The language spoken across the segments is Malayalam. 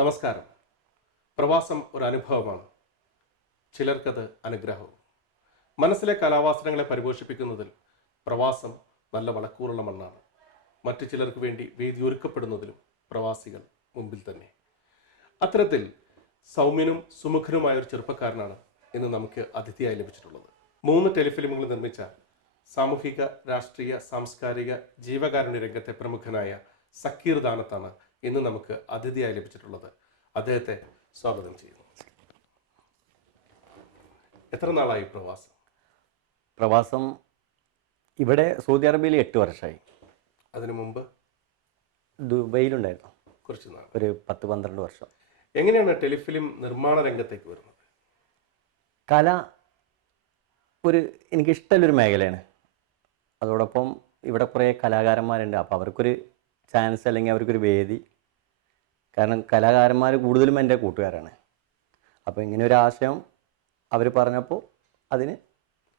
നമസ്കാരം. പ്രവാസം ഒരു അനുഭവമാണ്, ചിലർക്കത് അനുഗ്രഹവും. മനസ്സിലെ കലാവാസനകളെ പരിപോഷിപ്പിക്കുന്നതിൽ പ്രവാസം നല്ല വളക്കൂറുള്ള മണ്ണാണ്. മറ്റു ചിലർക്ക് വേണ്ടി വേദി ഒരുക്കപ്പെടുന്നതിലും പ്രവാസികൾ മുമ്പിൽ തന്നെ. അത്തരത്തിൽ സൗമ്യനും സുമുഖനുമായ ഒരു ചെറുപ്പക്കാരനാണ് ഇന്ന് നമുക്ക് അതിഥിയായി ലഭിച്ചിട്ടുള്ളത്. 3 ടെലിഫിലിമുകൾ നിർമ്മിച്ച സാമൂഹിക, രാഷ്ട്രീയ, സാംസ്കാരിക, ജീവകാരുണ്യ രംഗത്തെ പ്രമുഖനായ സക്കീർ ദാനത്താണ് ഇന്ന് നമുക്ക് അതിഥിയായി ലഭിച്ചിട്ടുള്ളത്. അദ്ദേഹത്തെ സ്വാഗതം ചെയ്യുന്നു. എത്ര നാളായി പ്രവാസം? ഇവിടെ സൗദി അറേബ്യയിൽ 8 വർഷമായി. അതിനു മുമ്പ് ദുബൈയിലുണ്ടായിരുന്നു കുറച്ച് നാൾ, ഒരു 10-12 വർഷം. എങ്ങനെയാണ് ടെലിഫിലിം നിർമ്മാണ രംഗത്തേക്ക് വരുന്നത്? കല എനിക്കിഷ്ടമുള്ളൊരു മേഖലയാണ്. അതോടൊപ്പം ഇവിടെ കുറേ കലാകാരന്മാരുണ്ട്. അപ്പോൾ അവർക്കൊരു ചാൻസ് അല്ലെങ്കിൽ അവർക്കൊരു വേദി. കാരണം കലാകാരന്മാർ കൂടുതലും എൻ്റെ കൂട്ടുകാരാണ്. അപ്പോൾ ഇങ്ങനെ ഒരു ആശയം അവർ പറഞ്ഞപ്പോൾ അതിന്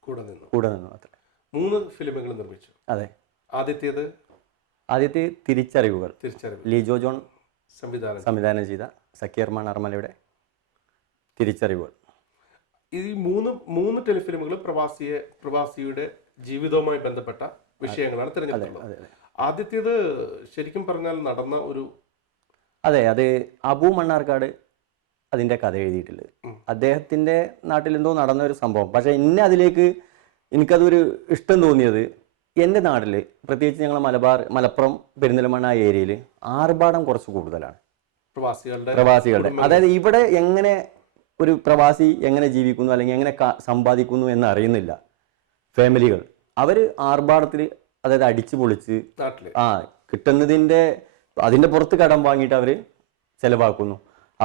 കൂടെ നിന്നു അത്ര. 3 ഫിലിമുകൾ നിർമ്മിച്ചു. അതെ. ആദ്യത്തെ തിരിച്ചറിവുകൾ ലിജോ ജോൺ സംവിധാനം ചെയ്ത സക്കീർ മണർമലയുടെ തിരിച്ചറിവുകൾ. ഈ 3 ടെലിഫിലിമുകൾ പ്രവാസിയുടെ ജീവിതവുമായി ബന്ധപ്പെട്ട വിഷയങ്ങളാണ് തിരഞ്ഞെടുക്കുന്നത്. ആദ്യത്തേത് ശരിക്കും പറഞ്ഞാൽ നടന്ന ഒരു അത് അബു മണ്ണാർക്കാട് അതിൻ്റെ കഥ എഴുതിയിട്ടുണ്ട്. അദ്ദേഹത്തിൻ്റെ നാട്ടിലെന്തോ നടന്ന ഒരു സംഭവം. പക്ഷേ എനിക്കതൊരു ഇഷ്ടം തോന്നിയത് എൻ്റെ നാട്ടിൽ, പ്രത്യേകിച്ച് ഞങ്ങൾ മലപ്പുറം പെരിന്തൽമണ്ണ ഏരിയയിൽ ആർഭാടം കുറച്ച് കൂടുതലാണ് പ്രവാസികളുടെ. അതായത് ഇവിടെ എങ്ങനെ ഒരു പ്രവാസി എങ്ങനെ ജീവിക്കുന്നു അല്ലെങ്കിൽ എങ്ങനെ സമ്പാദിക്കുന്നു എന്ന് അറിയുന്നില്ല. ഫാമിലികൾ അവർ ആർഭാടത്തിൽ, അതായത് അടിച്ചു പൊളിച്ച് അതിൻ്റെ പുറത്ത് കടം വാങ്ങിയിട്ട് അവർ ചിലവാക്കുന്നു.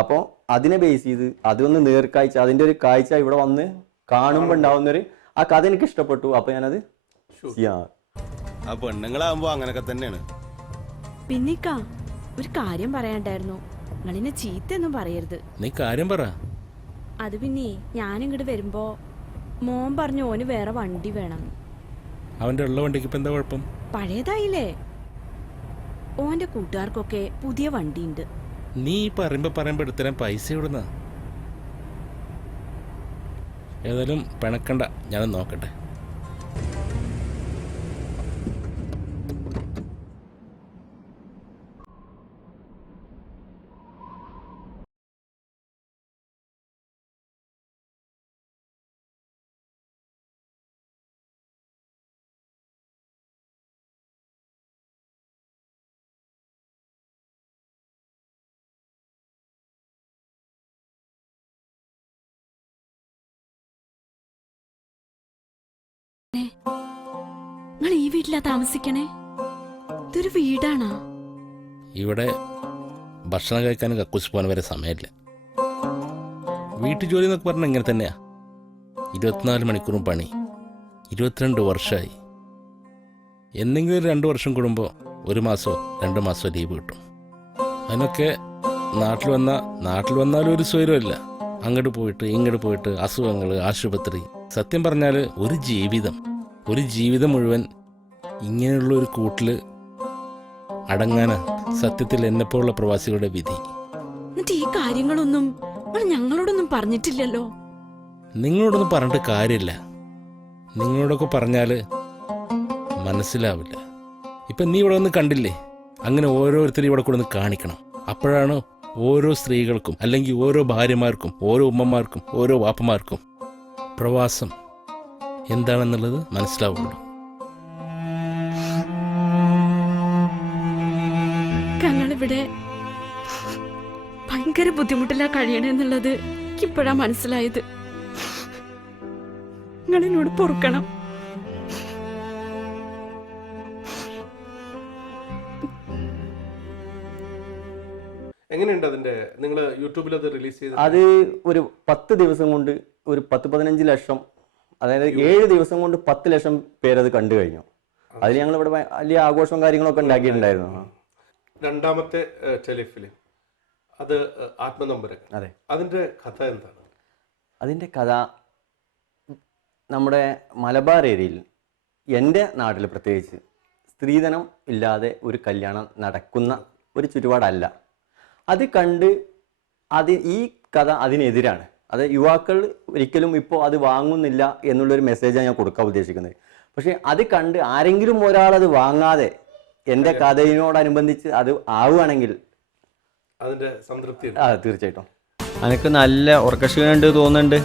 അപ്പോൾ അതിനെ ബേസ് ചെയ്ത് അതൊന്ന് നേർക്കാഴ്ച, അതിൻ്റെ ഒരു കാഴ്ച ഇവിടെ വന്ന് കാണുമ്പോൾ ഉണ്ടാവുന്നൊരു ആ കഥ എനിക്ക് ഇഷ്ടപ്പെട്ടു. അപ്പോൾ ഞാനത് പെണ്ണുങ്ങളാകുമ്പോ അങ്ങനൊക്കെ തന്നെയാണ്. പിന്നിക്കാ ഒരു കാര്യം പറയാണ്ടായിരുന്നു. നിങ്ങളിനെ ചീത്തൊന്നും പറയരുത്. നീ കാര്യം പറ. അത് പിന്നെ ഞാനിങ്ങോട്ട് വരുമ്പോ മോൻ പറഞ്ഞു ഓന് വേറെ വണ്ടി വേണം. അവന്റെ ഉള്ള വണ്ടിക്ക് ഇപ്പൊ എന്താ കുഴപ്പം? പഴയതായില്ലേ. ഓന്റെ കൂട്ടുകാർക്കൊക്കെ പുതിയ വണ്ടിയുണ്ട്. നീ പറയുമ്പോ എടുത്തരാൻ പൈസ ഇവിടുന്ന. ഏതായാലും പിണക്കണ്ട, ഞാനത് നോക്കട്ടെ. നിങ്ങൾ ഈ വീട്ടിലാ താമസിക്കണേ? ഇതൊരു വീടാണോ? ഇവിടെ ഭക്ഷണം കഴിക്കാനും കക്കൂസ് പോകാൻ വരെ സമയമില്ല. വീട്ടു ജോലി എന്നൊക്കെ പറഞ്ഞാൽ ഇങ്ങനെ തന്നെയാ. 24 മണിക്കൂറും പണി. 22 വർഷമായി. എന്തെങ്കിലും 2 വർഷം കൂടുമ്പോൾ 1 മാസമോ 2 മാസമോ ലീവ് കിട്ടും. അതിനൊക്കെ നാട്ടിൽ വന്നാലും ഒരു സ്വൈരമില്ല. അങ്ങോട്ട് പോയിട്ട് ഇങ്ങോട്ട് പോയിട്ട് അസുഖങ്ങൾ, ആശുപത്രി. സത്യം പറഞ്ഞാൽ ഒരു ജീവിതം മുഴുവൻ ഇങ്ങനെയുള്ള ഒരു കൂട്ടിൽ അടങ്ങാനാ സത്യത്തിൽ എന്നെപ്പോലുള്ള പ്രവാസികളുടെ വിധി. എന്നിട്ട് ഈ കാര്യങ്ങളൊന്നും ഞങ്ങളോടൊന്നും പറഞ്ഞിട്ടില്ലല്ലോ. നിങ്ങളോടൊന്നും പറഞ്ഞിട്ട് കാര്യമില്ല. നിങ്ങളോടൊക്കെ പറഞ്ഞാൽ മനസ്സിലാവില്ല. ഇപ്പം നീ ഇവിടെ ഒന്ന് കണ്ടില്ലേ, അങ്ങനെ ഓരോരുത്തരും ഇവിടെ കൂടെ ഒന്ന് കാണിക്കണം. അപ്പോഴാണ് ഓരോ സ്ത്രീകൾക്കും അല്ലെങ്കിൽ ഓരോ ഭാര്യമാർക്കും ഓരോ ഉമ്മമാർക്കും ഓരോ വാപ്പമാർക്കും പ്രവാസം എന്താണെന്നുള്ളത് മനസ്സിലാവുള്ളൂ. ഞങ്ങളിവിടെ ഭയങ്കര ബുദ്ധിമുട്ടിലാ കഴിയണെന്നുള്ളത് ഇപ്പോഴാ മനസ്സിലായത്. നിങ്ങളെന്നോട് പൊറുക്കണം. എങ്ങനെയുണ്ട് അതിന്റെ? നിങ്ങൾ യൂട്യൂബിൽ അത് റിലീസ് ചെയ്ത് അത് ഒരു 10 ദിവസം കൊണ്ട് ഒരു 10-15 ലക്ഷം, അതായത് 7 ദിവസം കൊണ്ട് 10 ലക്ഷം പേരത് കണ്ടു കഴിഞ്ഞു. അതിൽ ഞങ്ങൾ ഇവിടെ വലിയ ആഘോഷവും കാര്യങ്ങളൊക്കെ ഉണ്ടാക്കിയിട്ടുണ്ടായിരുന്നു. രണ്ടാമത്തെ ടെലിഫിലിം അത് ആത്മനമ്പരം. അതെ. അതിന്റെ കഥ എന്താണ്? അതിന്റെ കഥ നമ്മുടെ മലബാർ ഏരിയയിൽ, എൻ്റെ നാട്ടിൽ പ്രത്യേകിച്ച്, സ്ത്രീധനം ഇല്ലാതെ ഒരു കല്യാണം നടക്കുന്ന ഒരു ചുറ്റുപാടല്ല. അത് കണ്ട് ഈ കഥ അതിനെതിരാണ്. അത് യുവാക്കൾ ഒരിക്കലും ഇപ്പോൾ അത് വാങ്ങുന്നില്ല എന്നുള്ളൊരു മെസ്സേജാണ് ഞാൻ കൊടുക്കാൻ ഉദ്ദേശിക്കുന്നത്. പക്ഷെ അത് കണ്ട് ആരെങ്കിലും ഒരാളത് വാങ്ങാതെ എൻ്റെ കഥയോടനുബന്ധിച്ച് അത് ആവുകയാണെങ്കിൽ അതിന്റെ സംതൃപ്തി. തീർച്ചയായിട്ടും. എനിക്ക് നല്ല ഉറക്കക്ഷീണുണ്ട് തോന്നുന്നുണ്ട്.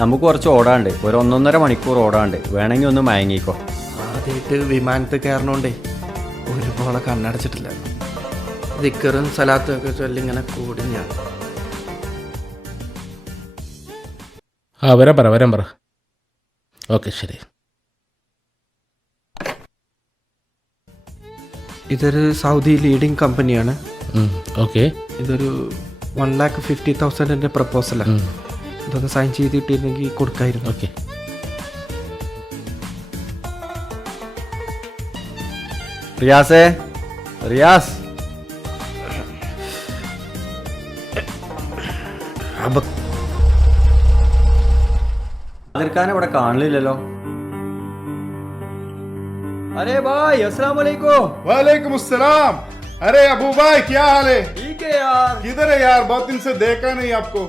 നമുക്ക് കുറച്ച് ഓടാണ്ട്, ഒരു 1.5 മണിക്കൂർ ഓടാണ്ട്, വേണമെങ്കിൽ ഒന്ന് മയങ്ങിക്കോ. ആദ്യമായിട്ട് വിമാനത്തിൽ കയറണോണ്ടേ ഒരുപോലെ കണ്ണടച്ചിട്ടില്ല. ദിക്കറും സലാത്തും ഒക്കെ ചൊല്ലിങ്ങനെ കൂടി ഞാൻ. വരാൻ പറ. ഓക്കെ, ശരി. ഇതൊരു സൗദി ലീഡിങ് കമ്പനിയാണ്. ഓക്കെ. ഇതൊരു 1,50,000 പ്രപ്പോസലാണ്. ഇതൊന്ന് സൈൻ ചെയ്തിട്ടിരുന്നെങ്കിൽ കൊടുക്കായിരുന്നു. ഓക്കെ. റിയാസ് ഖാൻ ഇവിടെ കാണില്ലല്ലോ. अरे भाई अस्सलाम वालेकुम। वालेकुम अस्सलाम। अरे अबू भाई क्या हाल है? ठीक है यार। किधर है यार, बहुत दिन से देखा नहीं आपको।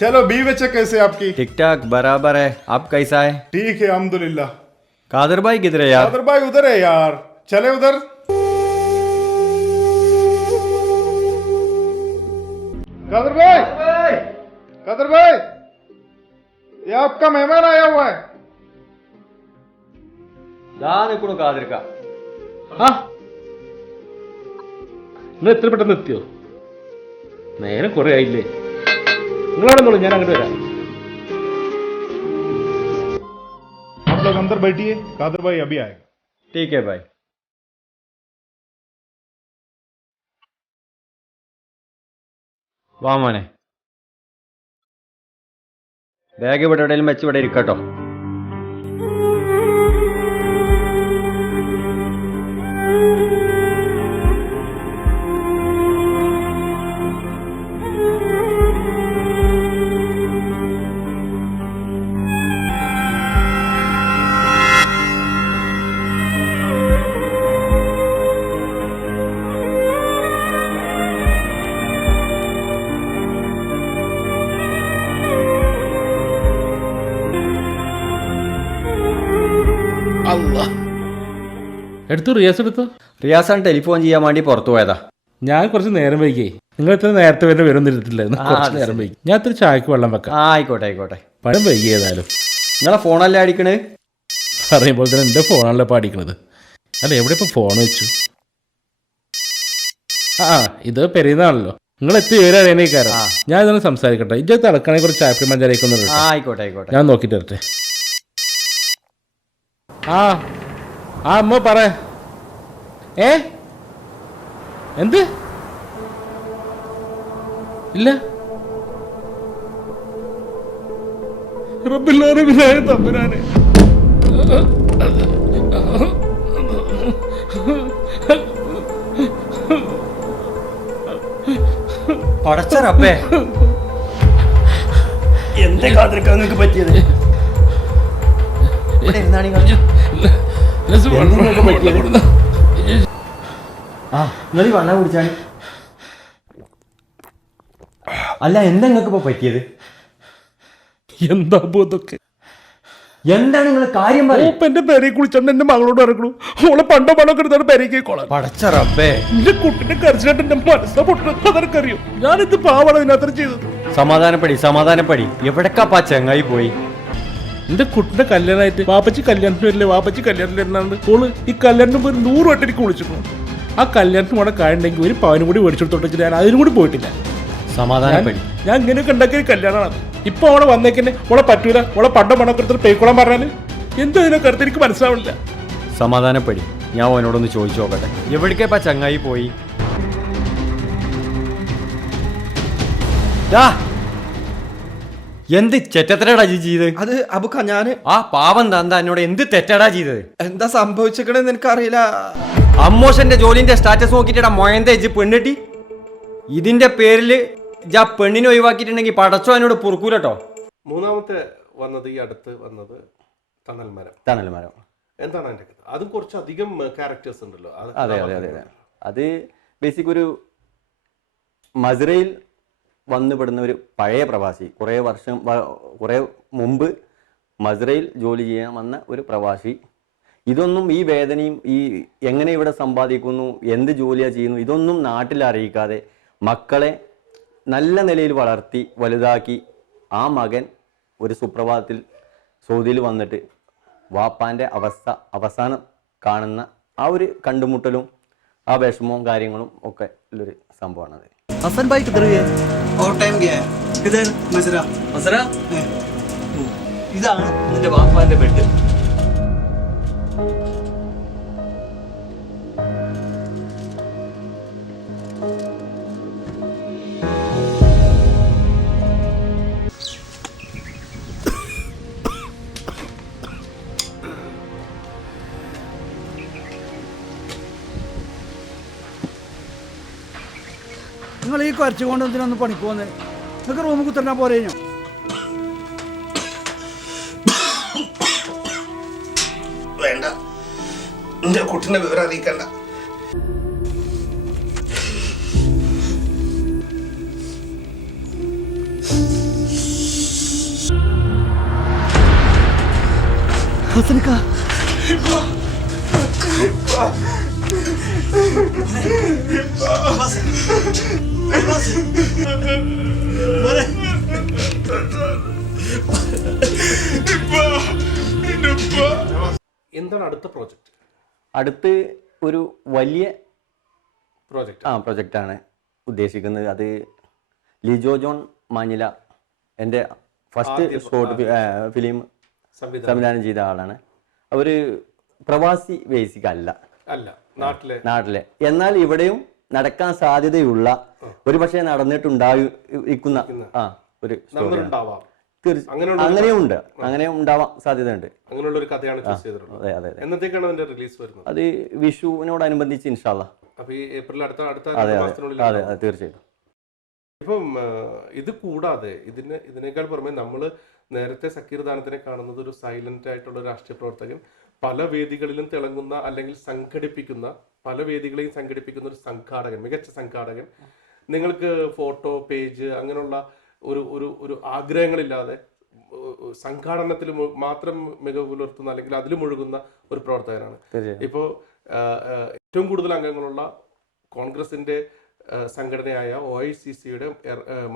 चलो बीवी कैसे आपकी? ठीक ठाक बराबर है। आप कैसा है? ठीक है अल्हम्दुलिल्लाह। कादर भाई किधर है यार? कादर भाई उधर है यार, चले उधर। कादर भाई, कादर भाई, ये आपका मेहमान आया हुआ है। कादर का നിങ്ങൾ എത്ര പെട്ടെന്ന് എത്തിയോ? നേരം കുറെ ആയില്ലേ? നിങ്ങളവിടെ ഞാൻ അങ്ങോട്ട് വരാം. आप लोग अंदर बैठिए, कादर भाई अभी आएगा। ठीक है भाई। വാ മോനെ, ബാഗ് ഇവിടെ എവിടെയെങ്കിലും വെച്ച് ഇവിടെ ഇരിക്കട്ടോ. എടുത്തു, റിയാസ് എടുത്തു. റിയാസാണ് ടെലിഫോൺ ചെയ്യാൻ വേണ്ടി പുറത്തു പോയതാ. ഞാൻ കുറച്ച് നേരം വൈകി. നിങ്ങൾ ഇത്ര നേരത്തെ വരെ വരുന്നില്ല. കുറച്ച് നേരം വൈകി. ഞാൻ ഇത്ര ചായക്ക് വെള്ളം വെക്കാം. ആയിക്കോട്ടെ. പഴം വൈകി. ഏതായാലും നിങ്ങളെ ഫോണല്ലേ അടിക്കണേ? പറയുമ്പോൾ തന്നെ എൻ്റെ ഫോണാണല്ലോ പാടിക്കണത്. അല്ല, എവിടെ ഇപ്പം ഫോൺ വെച്ചു? ഇത് പെരുന്നാണല്ലോ. നിങ്ങൾ എത്തി വരാനേക്കാരം. ഞാൻ ഇതൊന്ന് സംസാരിക്കട്ടെ. ഇജ്ജ് തളക്കണേ കുറച്ച് ചായപ്പി മഞ്ചാരേക്കൊന്നും. ആയിക്കോട്ടെ. ഞാൻ നോക്കിയിട്ട് വരട്ടെ. അമ്മ പറ. എന്ത്? ഇല്ല. റബ്ബില്ലാഹിനായ തമ്പുരാനെ, പടച്ച റബ്ബേ, എന്തേ കാതിരിക്കാൻ നിങ്ങൾക്ക് പറ്റിയത്? നിങ്ങൾ വെള്ളം കുടിച്ചാണ്. അല്ല, എന്താ നിങ്ങൾക്ക് ഇപ്പൊ പറ്റിയത്? എന്താ ഇതൊക്കെ? എന്താണ് നിങ്ങൾ കാര്യം പറയുക? എന്റെ പെരയെ കുളിച്ചോണ്ട് എന്റെ മകളോട് ഇറങ്ങണു. ഓളെ പണ്ടോ പണമൊക്കെ എടുത്താണ് പെരയ്ക്കോളാം. പടച്ച റബ്ബേ, എന്റെ കുട്ടിന്റെ കരച്ചിലായിട്ട് എന്റെ മനസ്സാ പൊട്ടുന്നത്. അതൊക്കെറിയോ? ഞാനിത് പാവാണ് ഇതിനകത്ത് ചെയ്തത്. സമാധാനപ്പടി. എവിടക്കാപ്പാ ചങ്ങായി പോയി? എന്റെ കുട്ടിന്റെ കല്യാണമായിട്ട് വാപ്പച്ചി കല്യാണത്തിന് വരില്ലേ, വാപ്പച്ചി കല്യാണത്തിന് വരുന്നുണ്ട്. ഓള് ഈ കല്യാണത്തിന് പോയി 100 വട്ടം എനിക്ക് വിളിച്ചിട്ടു. ആ കല്യാണത്തിന് പോണ കായുണ്ടെങ്കിൽ ഒരു പവനും കൂടി മേടിച്ചെടുത്തോട്ട് ഞാൻ അതിനും കൂടി പോയിട്ടില്ല. സമാധാനപ്പടി. ഞാൻ ഇങ്ങനെയൊക്കെ ഉണ്ടാക്കിയ കല്യാണമാണ്. ഇപ്പൊ അവളെ വന്നേക്കെന്നെ ഓളെ പറ്റൂല, ഓളെ പണ്ടം പണക്കെടുത്തിട്ട് പേക്കോളാൻ പറഞ്ഞാല് എന്തോ ഇതിനൊക്കെ അടുത്ത് എനിക്ക് മനസ്സിലാവില്ല. സമാധാനപ്പടി. ഞാൻ അവനോടൊന്ന് ചോദിച്ചു നോക്കട്ടെ, എവിടേക്കാ ചങ്ങായി പോയി? എന്ത് ചെറ്റത്തരടാ ചെയ്ത്? അത് അബുക്ക, ഞാന് പാവം എന്താ എന്നോട് എന്ത് തെറ്റടാ ചെയ്തത്? എന്താ സംഭവിച്ചേക്കണെന്ന് എനിക്കറിയില്ല. അമ്മോഷന്റെ ജോലിന്റെ സ്റ്റാറ്റസ് നോക്കിട്ടാ മൊയന്ത ഇജ്ജ് പെണ്ണിട്ടി. ഇതിന്റെ പേരില് ഇജ്ജ് ആ പെണ്ണിനെ ഒഴിവാക്കിയിട്ടുണ്ടെങ്കിൽ പടച്ചോ എന്നോട് പൊറുക്കൂലട്ടോ. മൂന്നാമത്തെ വന്നത്, ഈ അടുത്ത് വന്നത് തണൽമരം. എന്താണ് അതിന്റെ കഥ? അതും കുറച്ചധികം ക്യാരക്ടേഴ്സ് ഉണ്ടല്ലോ. അതെ. അത് ബേസിക് ഒരു മസ്രയിൽ വന്നുപെടുന്ന ഒരു പഴയ പ്രവാസി, കുറേ മുമ്പ് മസ്രയിൽ ജോലി ചെയ്യാൻ വന്ന ഒരു പ്രവാസി. ഇതൊന്നും ഈ വേദനയും ഈ എങ്ങനെ ഇവിടെ സമ്പാദിക്കുന്നു, എന്ത് ജോലിയാണ് ചെയ്യുന്നു, ഇതൊന്നും നാട്ടിൽ അറിയിക്കാതെ മക്കളെ നല്ല നിലയിൽ വളർത്തി വലുതാക്കി ആ മകൻ ഒരു സുപ്രഭാതത്തിൽ സൗദിയിൽ വന്നിട്ട് വാപ്പാൻ്റെ അവസാനം കാണുന്ന ആ ഒരു കണ്ടുമുട്ടലും ആ വിഷമവും കാര്യങ്ങളും ഒക്കെ ഉള്ളൊരു സംഭവമാണത്. हसन भाई किधर गया? और टाइम गया है किधर मजरा मसरा ഇതാണ് നിന്റെ വാപ്പാന്റെ ബെഡ്. നിങ്ങൾ ഈ കുറച്ചുകൊണ്ട് എന്തിനൊന്ന് പണിക്ക് പോകുന്നത്? നിങ്ങൾക്ക് റൂമിൽ കുത്തിരുന്നാൽ പോരെ? ഞാൻ വേണ്ട, എന്റെ കുട്ടിനെ വിവരം അറിയിക്കണ്ട. ഹസനിക്ക എന്താണ് അടുത്ത പ്രോജക്റ്റ്? അടുത്ത് ഒരു വലിയ പ്രോജക്റ്റ് പ്രൊജക്റ്റാണ് ഉദ്ദേശിക്കുന്നത്. അത് ലിജോ ജോൺ മാഞ്ഞില എൻ്റെ ഫസ്റ്റ് ഷോർട്ട് ഫിലിം സംവിധാനം ചെയ്ത ആളാണ്. അവർ പ്രവാസി ബേസിക് അല്ല, നാട്ടിലെ, എന്നാൽ ഇവിടെയും നടക്കാൻ സാധ്യതയുള്ള ഒരു പക്ഷേ നടന്നിട്ടുണ്ടായിരിക്കുന്ന ഒരു അങ്ങനെയുണ്ട്, അങ്ങനെ ഉണ്ടാവാൻ സാധ്യതയുണ്ട്. അങ്ങനെയുള്ള ഒരു കഥയാണ് ചൂസ് ചെയ്തിട്ടുള്ളത്. അതെ അതെ. എന്നത്തേക്കാണ് അതിന്റെ റിലീസ് വരുന്നത്? അത് വിഷുവിനോടനുബന്ധിച്ച് ഇൻഷാ അല്ലാ. അപ്പൊ ഈ ഏപ്രിൽ അടുത്ത മാസത്തിനുള്ളിൽ. അതെ തീർച്ചയായിട്ടും. ഇപ്പം ഇത് കൂടാതെ ഇതിനേക്കാൾ പുറമെ നമ്മൾ നേരത്തെ സക്കീർ ദാനത്തിനെ കാണുന്നത് ഒരു സൈലന്റ് ആയിട്ടുള്ള രാഷ്ട്രീയ പ്രവർത്തകൻ, പല വേദികളിലും തിളങ്ങുന്ന അല്ലെങ്കിൽ പല വേദികളെയും സംഘടിപ്പിക്കുന്ന ഒരു സംഘാടകൻ, മികച്ച സംഘാടകൻ. നിങ്ങൾക്ക് ഫോട്ടോ പേജ് അങ്ങനെയുള്ള ഒരു ആഗ്രഹങ്ങളില്ലാതെ സംഘാടനത്തിൽ മാത്രം മികവ് പുലർത്തുന്ന അല്ലെങ്കിൽ അതിൽ മുഴുകുന്ന ഒരു പ്രവർത്തകനാണ്. ഇപ്പോ ഏറ്റവും കൂടുതൽ അംഗങ്ങളുള്ള കോൺഗ്രസിന്റെ സംഘടനയായ OICCയുടെ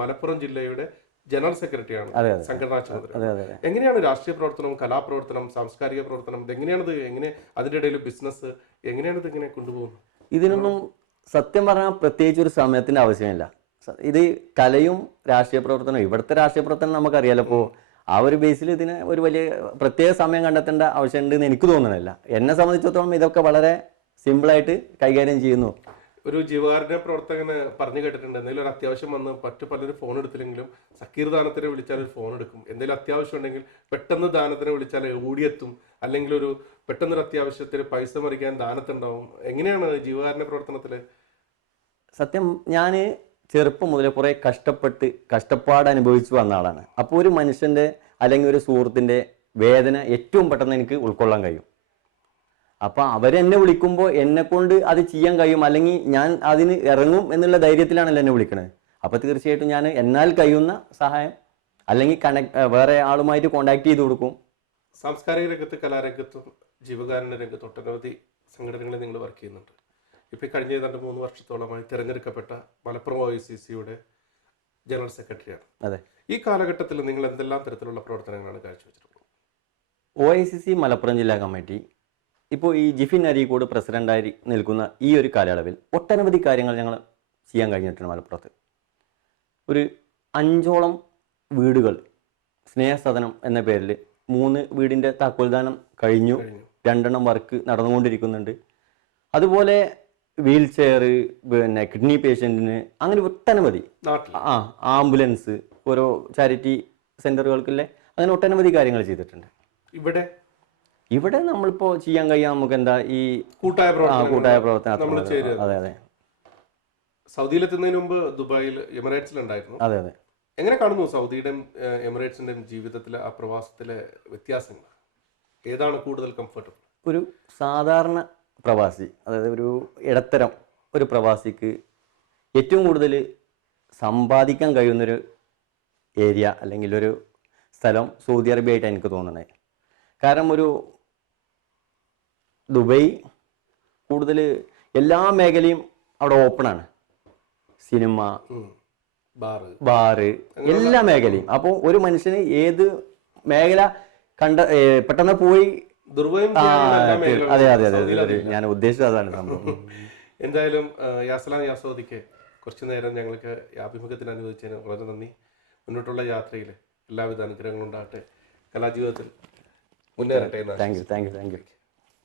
മലപ്പുറം ജില്ലയുടെ ജനറൽ സെക്രട്ടറിയാണ്, സംഘടനാ ചുമതല. എങ്ങനെയാണ് രാഷ്ട്രീയ പ്രവർത്തനം, കലാപ്രവർത്തനം, സാംസ്കാരിക പ്രവർത്തനം, എങ്ങനെ അതിന്റെ ഇടയിൽ ബിസിനസ്, എങ്ങനെയാണ് ഇങ്ങനെ കൊണ്ടുപോകുന്നത്? ഇതിനൊന്നും സത്യം പറഞ്ഞാൽ പ്രത്യേകിച്ച് ഒരു സമയത്തിന്റെ ആവശ്യമില്ല. ഇത് കലയും രാഷ്ട്രീയ പ്രവർത്തനവും, ഇവിടുത്തെ രാഷ്ട്രീയ പ്രവർത്തനം നമുക്കറിയാലോ. അപ്പോൾ ആ ഒരു ബേസിൽ ഇതിന് ഒരു വലിയ പ്രത്യേക സമയം കണ്ടെത്തേണ്ട ആവശ്യമുണ്ടെന്ന് എനിക്ക് തോന്നുന്നില്ല. എന്നെ സംബന്ധിച്ചിടത്തോളം ഇതൊക്കെ വളരെ സിമ്പിളായിട്ട് കൈകാര്യം ചെയ്യുന്നു. ഒരു ജീവകാരുണ്യ പ്രവർത്തകന് പറഞ്ഞു കേട്ടിട്ടുണ്ട്, എന്തെങ്കിലും ഒരു അത്യാവശ്യം വന്ന് പലരും ഫോൺ എടുത്തില്ലെങ്കിലും സക്കീർ ദാനത്തിനെ വിളിച്ചാൽ ഒരു ഫോൺ എടുക്കും. എന്തെങ്കിലും അത്യാവശ്യം ഉണ്ടെങ്കിൽ പെട്ടെന്ന് ദാനത്തിനെ വിളിച്ചാൽ ഓടിയെത്തും. അല്ലെങ്കിൽ പെട്ടെന്നൊരു അത്യാവശ്യത്തിന് പൈസ മറിക്കാൻ ദാനത്തുണ്ടാവും. എങ്ങനെയാണ് ജീവകാരുണ്യ പ്രവർത്തനത്തില്? സത്യം, ഞാൻ ചെറുപ്പം മുതലേ കുറേ കഷ്ടപ്പാട് അനുഭവിച്ചു വന്ന ആളാണ്. അപ്പോൾ ഒരു മനുഷ്യൻ്റെ അല്ലെങ്കിൽ ഒരു സുഹൃത്തിൻ്റെ വേദന ഏറ്റവും പെട്ടെന്ന് എനിക്ക് ഉൾക്കൊള്ളാൻ കഴിയും. അപ്പം അവരെന്നെ വിളിക്കുമ്പോൾ എന്നെ കൊണ്ട് അത് ചെയ്യാൻ കഴിയും, അല്ലെങ്കിൽ ഞാൻ അതിന് ഇറങ്ങും എന്നുള്ള ധൈര്യത്തിലാണല്ലോ എന്നെ വിളിക്കുന്നത്. അപ്പോൾ തീർച്ചയായിട്ടും ഞാൻ എന്നാൽ കഴിയുന്ന സഹായം അല്ലെങ്കിൽ വേറെ ആളുമായിട്ട് കോണ്ടാക്ട് ചെയ്ത് കൊടുക്കും. സാംസ്കാരിക രംഗത്ത്, കലാരംഗത്തും ജീവകാരുണ്യ രംഗത്തും ഒട്ടനവധി സംഘടനകളിൽ നിങ്ങൾ വർക്ക് ചെയ്യുന്നുണ്ട്. ഇപ്പോൾ കഴിഞ്ഞ 3 വർഷത്തോളമായി തിരഞ്ഞെടുക്കപ്പെട്ട മലപ്പുറം OICCയുടെ ജനറൽ സെക്രട്ടറിയാണ്. അതെ. ഈ കാലഘട്ടത്തിൽ നിങ്ങൾ എന്തെല്ലാം തരത്തിലുള്ള പ്രവർത്തനങ്ങളാണ് കാഴ്ചവെച്ചിട്ടുള്ളത്? OICC മലപ്പുറം ജില്ലാ കമ്മിറ്റി ഇപ്പോൾ ഈ ജിഫിൻ അരീക്കോട് പ്രസിഡൻ്റായി നിൽക്കുന്ന ഈ ഒരു കാലയളവിൽ ഒട്ടനവധി കാര്യങ്ങൾ ഞങ്ങൾ ചെയ്യാൻ കഴിഞ്ഞിട്ടുണ്ട്. മലപ്പുറത്ത് ഒരു 5ഓളം വീടുകൾ സ്നേഹസദനം എന്ന പേരിൽ 3 വീടിൻ്റെ താക്കോൽദാനം കഴിഞ്ഞു, 2 വർക്ക് നടന്നുകൊണ്ടിരിക്കുന്നുണ്ട്. അതുപോലെ വീൽ ചെയർ, പിന്നെ കിഡ്നി പേഷ്യൻറ്റിന്, അങ്ങനെ ഒട്ടനവധി ആംബുലൻസ്, ഓരോ ചാരിറ്റി സെൻ്ററുകൾക്കില്ലേ, അങ്ങനെ ഒട്ടനവധി കാര്യങ്ങൾ ചെയ്തിട്ടുണ്ട്. ഇവിടെ നമ്മളിപ്പോൾ ചെയ്യാൻ കഴിയാം നമുക്ക് എന്താ ഈ കൂട്ടായ പ്രവർത്തനം. അതെ അതെ. സൗദിയിലെത്തുന്നതിന് മുമ്പ് ദുബായിൽ എമിറേറ്റ്സിലുണ്ടായിരുന്നു. അതെ അതെ. എങ്ങനെ കാണുന്നു സൗദിയുടെയും എമിറേറ്റ്സിന്റെയും ജീവിതത്തിലെ ആ പ്രവാസത്തിലെ വ്യത്യാസങ്ങൾ? ഏതാണ് കൂടുതൽ കംഫർട്ടബിൾ? ഒരു സാധാരണ പ്രവാസി, അതായത് ഒരു ഇടത്തരം ഒരു പ്രവാസിക്ക് ഏറ്റവും കൂടുതൽ സമ്പാദിക്കാൻ കഴിയുന്നൊരു ഏരിയ അല്ലെങ്കിൽ ഒരു സ്ഥലം സൗദി അറേബ്യ ആയിട്ടാണ് എനിക്ക് തോന്നണേ. കാരണം ഒരു ദുബൈ കൂടുതൽ എല്ലാ മേഖലയും അവിടെ ഓപ്പണാണ്. സിനിമ, ബാറ്, എല്ലാ മേഖലയും. അപ്പോൾ ഒരു മനുഷ്യന് ഏത് മേഖല പെട്ടെന്ന് പോയി അതെ അതെ അതെ ഞാൻ ഉദ്ദേശിച്ചത് അതാണ് സംഭവം. എന്തായാലും യാസലാം യാസോദിക്ക് കുറച്ചു നേരം ഞങ്ങൾക്ക് ഈ ആഭിമുഖ്യത്തിന് അനുവദിച്ചതിന് വളരെ നന്ദി. മുന്നോട്ടുള്ള യാത്രയിൽ എല്ലാവിധ അനുഗ്രഹങ്ങളും ഉണ്ടാകട്ടെ. കലാജീവിതത്തിൽ മുന്നേറട്ടെ. Thank U.